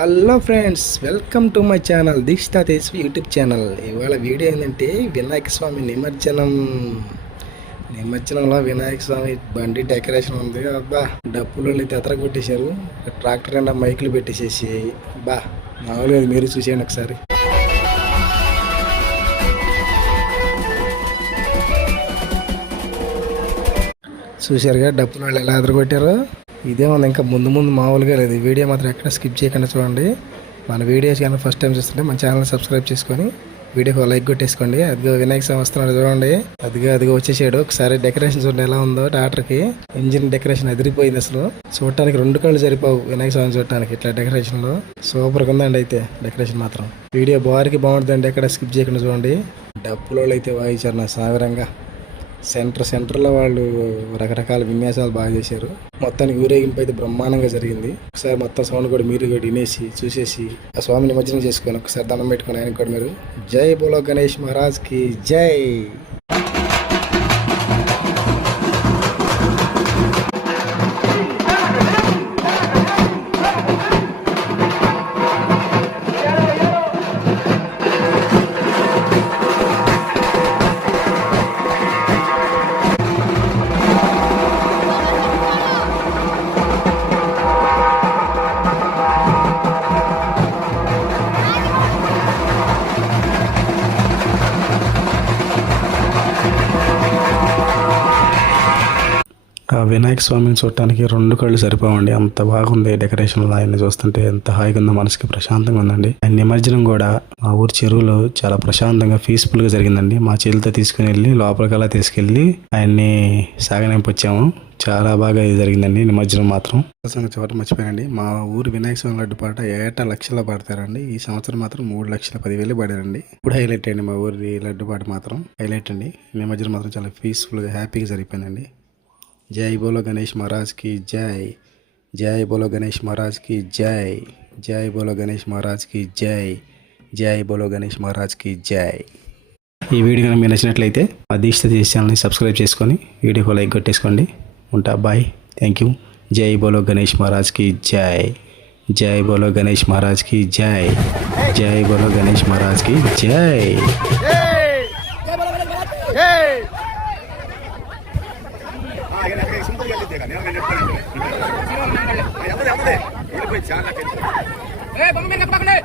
Hello friends welcome to my channel Deekshitha Tejaswi YouTube channel. ఇవాళ video ఏంటంటే వినాయక స్వామి నిమజ్జనం. నిమజ్జనంలో వినాయక స్వామి బండి డెకరేషన్ ఉంది. అబ్బా డప్పులు తెతర కొట్టేశారు. ట్రాక్టర్ అండ్ మైకులు పెట్టేసేసి బా మామూలుగా మీరు చూసేయండి ఒకసారి. చూశారుగా డప్పులు వాళ్ళు ఎలా ఎదురుకొట్టారు ఇదే మన ఇంకా ముందు ముందు మామూలుగా లేదు. వీడియో మాత్రం ఎక్కడ స్కిప్ చేయకుండా చూడండి. మన వీడియోస్ కానీ ఫస్ట్ టైం చూస్తుంటే మన ఛానల్ సబ్స్క్రైబ్ చేసుకొని వీడియోకి లైక్ కొట్టేసుకోండి. అదిగో వినాయక స్వామి వస్తున్నాడు చూడండి. అదిగో అదిగో వచ్చేసాడు. ఒకసారి డెకరేషన్ చూడండి ఎలా ఉందో. డాక్టర్కి ఇంజిన్ డెకరేషన్ అదిరిపోయింది అసలు. చూడటానికి రెండు కళ్ళు సరిపోవు వినాయక స్వామి చూడటానికి ఇట్లా డెకరేషన్లో. సూపర్గా ఉందండి అయితే డెకరేషన్ మాత్రం. వీడియో బారికి బాగుంటుందండి. ఎక్కడ స్కిప్ చేయకుండా చూడండి. డప్పులో అయితే వాయించారు నా సాగరంగా. సెంటర్ సెంటర్లో వాళ్ళు రకరకాల విన్యాసాలు బాగా చేశారు. మొత్తానికి ఊరేగింపు అయితే బ్రహ్మాండంగా జరిగింది. ఒకసారి మొత్తం సౌండ్ కూడా మీరు కూడా వినేసి చూసేసి ఆ స్వామి నిమజ్జనం చేసుకొని ఒకసారి దండం పెట్టుకుని ఆయన కూడా మీరు. జై బోలో గణేష్ మహారాజ్కి జై! వినాయక స్వామిని చూడటానికి రెండు కళ్ళు సరిపోవండి. అంత బాగుంది డెకరేషన్ ఆయన్ని చూస్తుంటే ఎంత హాయిగా ఉందో మనసుకి ప్రశాంతంగా ఉందండి. ఆయన నిమజ్జనం కూడా మా ఊరి చెరువులో చాలా ప్రశాంతంగా పీస్ఫుల్గా జరిగిందండి. మా చేతితో తీసుకుని వెళ్ళి లోపలికల్లా తీసుకెళ్ళి ఆయన్ని సాగనింపొచ్చాము. చాలా బాగా ఇది జరిగిందండి నిమజ్జనం మాత్రం. సంగతి చోట మర్చిపోయానండి. మా ఊరు వినాయక స్వామి లడ్డు పాట ఏటా లక్షల పాడతారండి. ఈ సంవత్సరం మాత్రం మూడు లక్షల పదివేలు పాడారండి. ఇప్పుడు హైలైట్ అండి మా ఊరి లడ్డు పాట మాత్రం. హైలైట్ అండి. నిమజ్జనం మాత్రం చాలా పీస్ఫుల్గా హ్యాపీగా జరిగిపోయిందండి. జై బోలో గణేష్ మహారాజ్కి జై. జై బోలో గణేష్ మహారాజ్కి జై. జై బోలో గణేష్ మహారాజ్కి జై. జై బోలో గణేష్ మహారాజ్కి జై. ఈ వీడియో కనుక మీకు నచ్చినట్లయితే మా దీక్ష తీసి ఛానల్ని సబ్స్క్రైబ్ చేసుకొని వీడియోకి లైక్ కొట్టేసుకోండి. ఉంటా బాయ్. థ్యాంక్ యూ జై బోలో గణేష్ మహారాజ్కి జై. జై బోలో గణేష్ మహారాజ్కి జై. జై బోలో గణేష్ మహారాజ్కి జై. జై. ఏ బొమ్మ మీద నట్టనే.